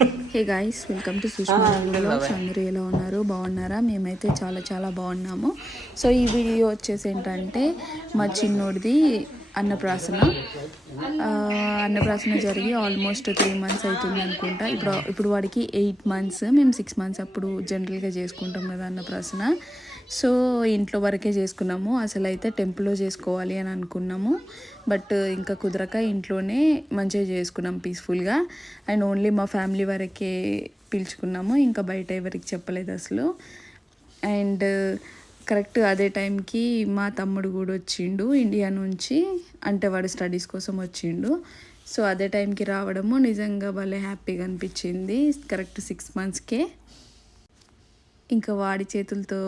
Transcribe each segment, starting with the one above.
Hey guys welcome to Sushma vlogs అందరూ ఎలా ఉన్నారు? బాగున్నారా? మేమైతే చాలా చాలా బాగున్నాము. సో ఈ వీడియో వచ్చేసి ఏంటంటే మా చిన్నోడిది అన్నప్రాసన. అన్నప్రాసన జరిగి ఆల్మోస్ట్ త్రీ మంత్స్ అవుతుంది అనుకుంటా. ఇప్పుడు ఇప్పుడు వాడికి ఎయిట్ మంత్స్ మేము సిక్స్ మంత్స్ అప్పుడు జనరల్గా చేసుకుంటాం కదా అన్నప్రాసన. సో ఇంట్లో వరకే చేసుకున్నాము. అసలు అయితే టెంపుల్లో చేసుకోవాలి అని అనుకున్నాము. బట్ ఇంకా కుదరక ఇంట్లోనే మంచిగా చేసుకున్నాం పీస్ఫుల్గా. అండ్ ఓన్లీ మా ఫ్యామిలీ వరకే పిలుచుకున్నాము. ఇంకా బయట ఎవరికి చెప్పలేదు అసలు. అండ్ కరెక్ట్ అదే టైంకి మా తమ్ముడు కూడా వచ్చిండు ఇండియా నుంచి. అంటే వాడు స్టడీస్ కోసం వచ్చిండు. సో అదే టైంకి రావడము నిజంగా భలే హ్యాపీగా అనిపించింది. కరెక్ట్ సిక్స్ మంత్స్కే. ఇంకా వాడి చేతులతో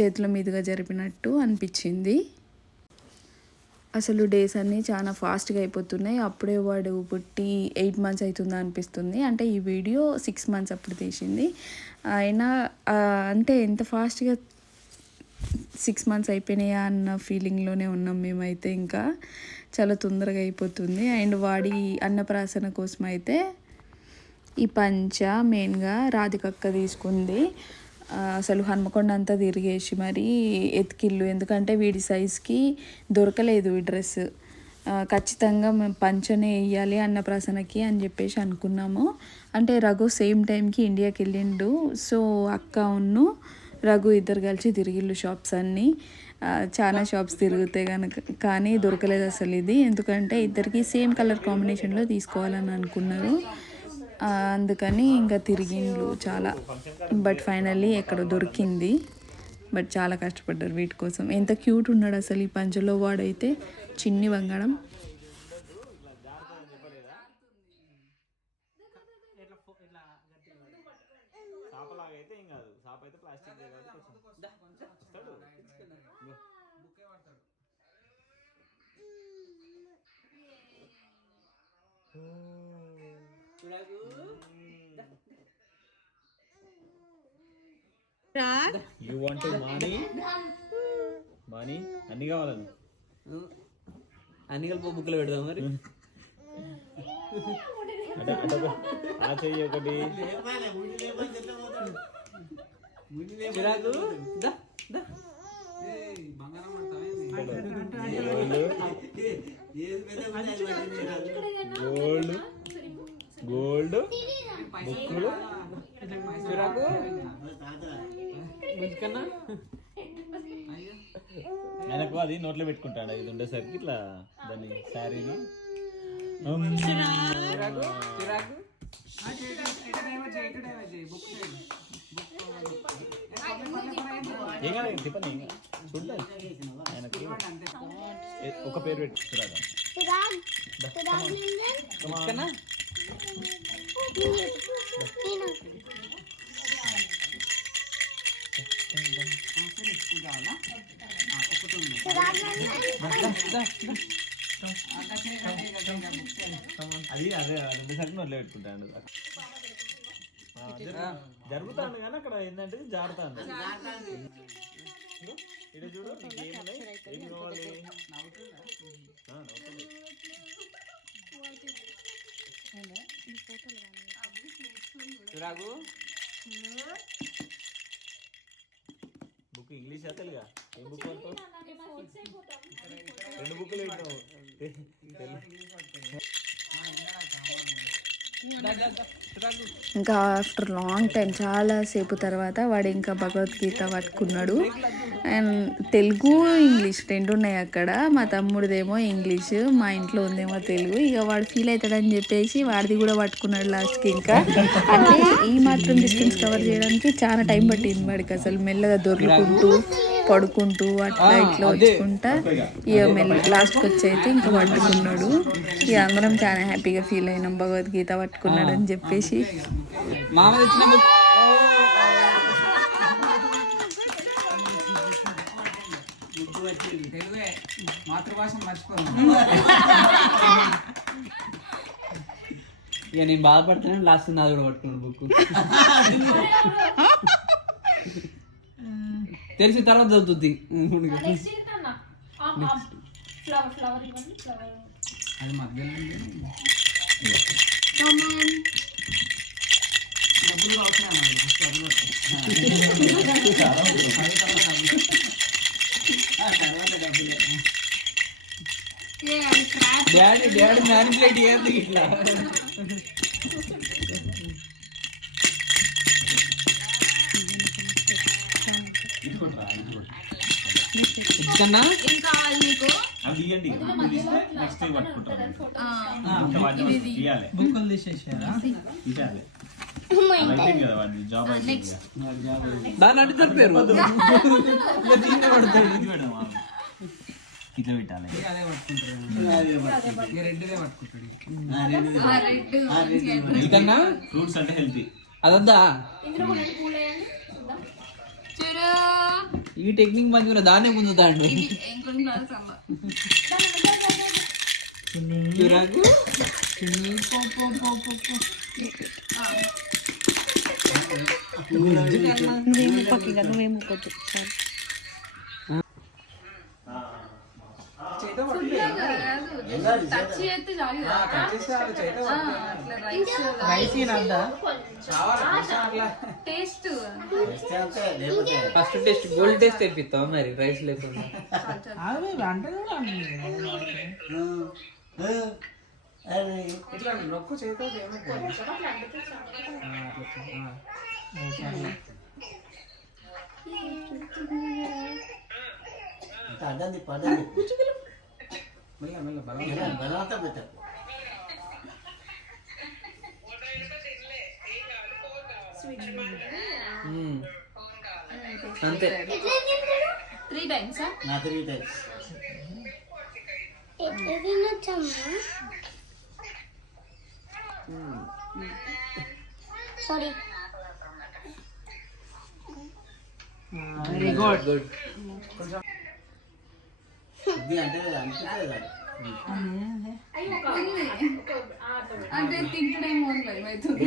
చేతుల మీదుగా జరిపినట్టు అనిపించింది. అసలు డేస్ అన్నీ చాలా ఫాస్ట్గా అయిపోతున్నాయి. అప్పుడే వాడు పుట్టి ఎయిట్ మంత్స్ అవుతుందా అనిపిస్తుంది. అంటే ఈ వీడియో సిక్స్ మంత్స్ అప్పుడు తీసింది. అయినా అంటే ఎంత ఫాస్ట్గా సిక్స్ మంత్స్ అయిపోయినాయా అన్న ఫీలింగ్లోనే ఉన్నాం మేమైతే ఇంకా. చాలా తొందరగా అయిపోతుంది. అండ్ వాడి అన్నప్రాసన కోసం అయితే ఈ పంచ మెయిన్గా రాధికక్క తీసుకుంది. అసలు హన్మకొండ అంతా తిరిగేసి మరి ఎతికిల్లు. ఎందుకంటే వీడి సైజ్కి దొరకలేదు ఈ డ్రెస్. ఖచ్చితంగా మేము పంచనే వేయాలి అన్నప్రాసనకి అని చెప్పేసి అనుకున్నాము. అంటే రఘు సేమ్ టైంకి ఇండియాకి వెళ్ళిండు సో అక్క ఉన్ను రఘు ఇద్దరు కలిసి తిరిగిళ్ళు షాప్స్ అన్నీ. చాలా షాప్స్ తిరిగితే కనుక కానీ దొరకలేదు అసలు ఇది. ఎందుకంటే ఇద్దరికి సేమ్ కలర్ కాంబినేషన్లో తీసుకోవాలని అనుకున్నారు. అందుకని ఇంకా తిరిగిండ్లు చాలా. బట్ ఫైనల్లీ ఎక్కడ దొరికింది. బట్ చాలా కష్టపడ్డారు వీటి కోసం. ఎంత క్యూట్ ఉన్నాడు అసలు ఈ పంచలో వాడైతే. చిన్ని వంగడం. Oh. You want to money? Money? అన్ని కావాలని అన్ని కలిపి బుక్లో పెడదాం మరి? ఆ చెయ్యి ఒకటి. చిరాకు. గోల్డ్ గోల్డ్ బుక్కులు చిరాకు. ఆయనకు అది నోట్లో పెట్టుకుంటాడు. ఇది ఉండేసరికి ఇట్లా దాన్ని శారీని. ఏం కాదు చూడలేదు ఆయనకు ఒక పేరు పెట్టుకురాదా? బుజ్జికన్నా అది అదే రెండుసార్లు నోట్లో పెట్టుకుంటాడు ఆ, జరుగు- జరుగుతాను కానీ అక్కడ ఏంటంటే జారుతాను ఇక్కడ చూడు నీకు ఏమున్నాయి ఏమి కావాలి నవ్వుతుంది. చిరాకు బుక్ ఇంగ్లీష్ తెలుగా ఏం బుక్ రెండు బుక్లు. చిరాకు ఇంకా ఆఫ్టర్ లాంగ్ టైం చాలాసేపు తర్వాత వాడు ఇంకా భగవద్గీత పట్టుకున్నాడు. అండ్ తెలుగు ఇంగ్లీష్ రెండు ఉన్నాయి అక్కడ. మా తమ్ముడిదేమో ఇంగ్లీష్ మా ఇంట్లో ఉందేమో తెలుగు. ఇక వాడు ఫీల్ అవుతాడని చెప్పేసి వాడిది కూడా పట్టుకున్నాడు లాస్ట్కి ఇంకా. అంటే ఈ మాత్రం డిస్టెన్స్ కవర్ చేయడానికి చాలా టైం పట్టింది వాడికి అసలు. మెల్లగా దొర్లుకుంటూ పడుకుంటూ అట్లా ఇట్లా వచ్చుకుంటా ఇక మెల్ల లాస్ట్కి వచ్చి అయితే ఇంకా పట్టుకున్నాడు. ఇక అందరం చాలా హ్యాపీగా ఫీల్ అయినాం భగవద్గీత పట్టుకున్నాడు అని చెప్పేసి. మాతృభాష ఇక నేను బాధపడుతున్నాను లాస్ట్ నాది కూడా పట్టుకున్నాను బుక్ తెలిసిన తర్వాత చదువుతుంది. అది మధ్యలో డబ్బులు తర్వాత డాడీ డాడీ మ్యానిపులేట్ చేయద్దు ఇట్లా. కన్నా ఏం కావాలి నీకు అది తీయండి. నెక్స్ట్ టైం పట్టుకుంటాం. బుక్కులు తీసేసారా? కదా. దాన్ని అడిగితే పేరు. ఇట్లా పెట్టాలి. ఫ్రూట్స్ అంటే హెల్తీ. అదద్దా చూడు ఈ టెక్నిక్ మంచిగా దాన్నే పొందుతాడు చిరాకు నువ్వేమో పక్కగా నువ్వేమో కొట్టు చాలు taste. First test gold test తెప్పిస్తావా మరి రైస్ లేకుండా? ఇట్లా నొక్కు చేతో మెల్ల మెల్ల బలం మ్మ్. అంతే three times very good good అంటే తింటడేమో అని భయం అవుతుంది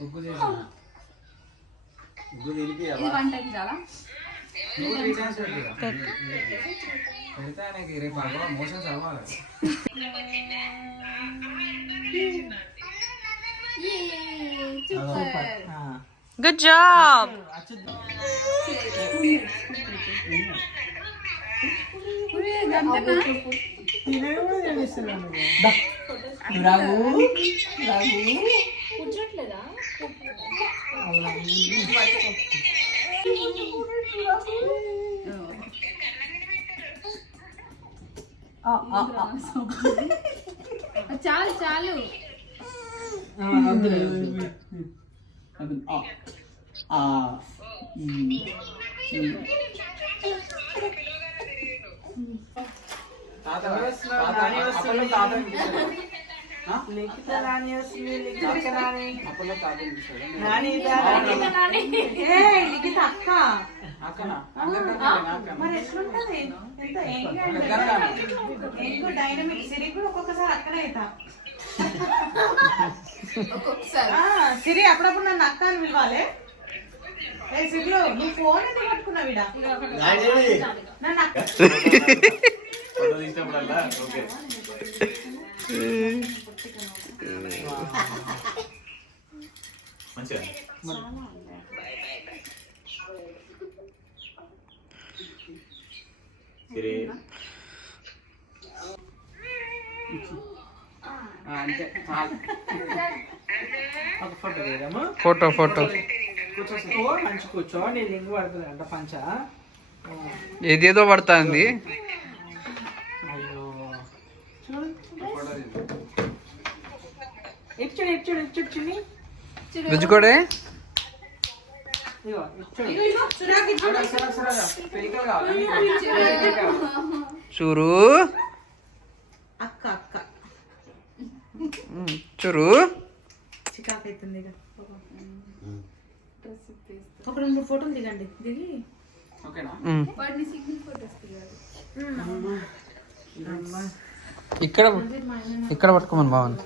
ఉగ్గు చేసిన ఇది వన్ టైం చాలా నువ్వు త్రీ టైమ్స్ పెట్టిరా పెడితే ఆయనకి రేపు అవ్వ మోషన్స్ అవ్వాలి గుడ్ జాబ్ చాలు చాలు. అందరికన్నా నాకన్నా? మరి ఎట్లుంటది ఎంత డైనమిక్ సిరి కూడా ఒక్కొక్కసారి అక్కనే అవుతా సిరి అప్పుడప్పుడు నన్ను అక్క అని పిలవాలి. ఏ సిరిలో నువ్వు ఫోన్ ఎందుకు పట్టుకున్నావు ఈడ? నన్ను అక్క. ఫోటో తీసినప్పుడల్లా? ఓకే. మంచిగా సరే ఆ, అంతే చాలు. ఒక ఫోటో ఫోటో ఫోటో. కూర్చో మంచి కూర్చో. నీ లింక్ పడుతుంది అంట పంచ. ఏదేదో పడుతుంది. అయ్యో. చూడు. ఫోటో తీద్దాం. ఇటు చూడు ఇటు చూడు ఇటు చూడు చిన్ని. రుచుకోడే ఇగో ఇటు చూడు సరే సరే సరే పెరికలు కావాలా నీకు? పెరికలు కావాలా? చూరు అక్క అక్క మ్మ్. చూరు ఒక రెండు ఫోటోలు దిగండి. దిగి. ఇక్కడ ఇక్కడ పట్టుకోమని బాగుంది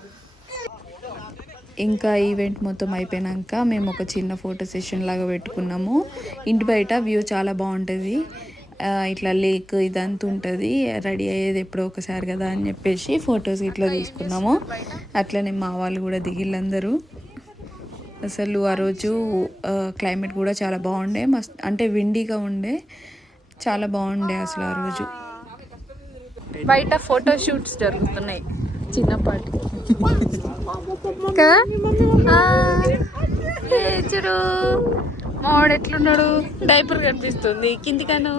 ఇంకా ఈవెంట్ మొత్తం అయిపోయినాక మేము ఒక చిన్న ఫోటో సెషన్ లాగా పెట్టుకున్నాము. ఇంటి బయట వ్యూ చాలా బాగుంటుంది. ఇట్లా లేక్ ఇదంతా ఉంటుంది రెడీ అయ్యేది ఎప్పుడో ఒకసారి కదా అని చెప్పేసి ఫొటోస్ ఇట్లా తీసుకున్నాము. అట్లనే మా వాళ్ళు కూడా దిగిళ్ళందరూ. అసలు ఆ రోజు క్లైమేట్ కూడా చాలా బాగుండే. మస్త్ అంటే విండీగా ఉండే. చాలా బాగుండే అసలు ఆ రోజు. బయట ఫోటో షూట్స్ జరుగుతున్నాయి చిన్నపాటి. కదా? చూడు. మావాడు ఎట్లున్నాడు? డైపర్ కనిపిస్తుంది. కిందికను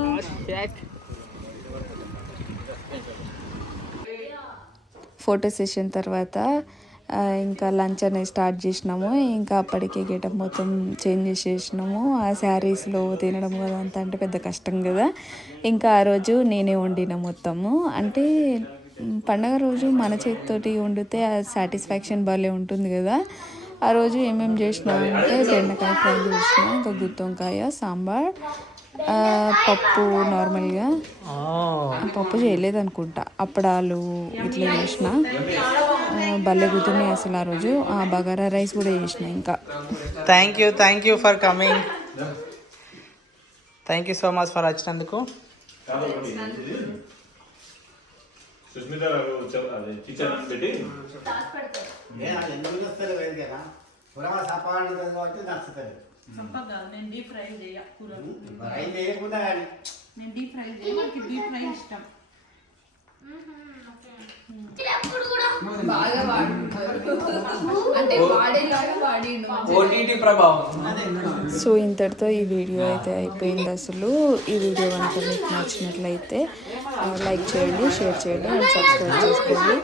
ఫోటో సెషన్ తర్వాత ఇంకా లంచ్ అనేది స్టార్ట్ చేసినాము. ఇంకా అప్పటికే గెటప్ మొత్తం చేంజ్ చేసేసినాము. ఆ శారీస్లో తినడం కదా అంతా అంటే పెద్ద కష్టం కదా. ఇంకా ఆ రోజు నేనే వండిన మొత్తము. అంటే పండగ రోజు మన చేతితోటి వండితే ఆ సాటిస్ఫాక్షన్ భలే ఉంటుంది కదా. ఆ రోజు ఏమేమి చేసినాం అంటే బెండకాయ ఫ్రై చేసిన ఇంకా గుత్తి వంకాయ సాంబార్ పప్పు నార్మల్గా. పప్పు చేయలేదు అనుకుంటా అప్పడాలు ఇట్లా చేసిన. భలే గుర్తున్నాయి అసలు ఆ రోజు. ఆ బగారా రైస్ కూడా చేసిన ఇంకా. Thank you thank you for coming thank you so much for వచ్చినందుకు. సుస్మిత కిచెన్ పెట్టి. నేను అది ఎందుకు నచ్చుతుంది లేదు కదా పురమ సపాడు కాబట్టి నచ్చుతుంది. నేను డీప్ ఫ్రై చేయ కూర ఫ్రై చేయకుండా కానీ. నేను డీప్ ఫ్రై చేయ మనకి డీప్ ఫ్రై ఇష్టం. ఓటీటీ ప్రభావం. సో ఇంతటితో ఈ వీడియో అయితే అయిపోయింది అసలు. ఈ వీడియో కనుక మీకు నచ్చినట్లయితే లైక్ చేయండి షేర్ చేయండి అండ్ సబ్స్క్రైబ్ చేసుకోండి.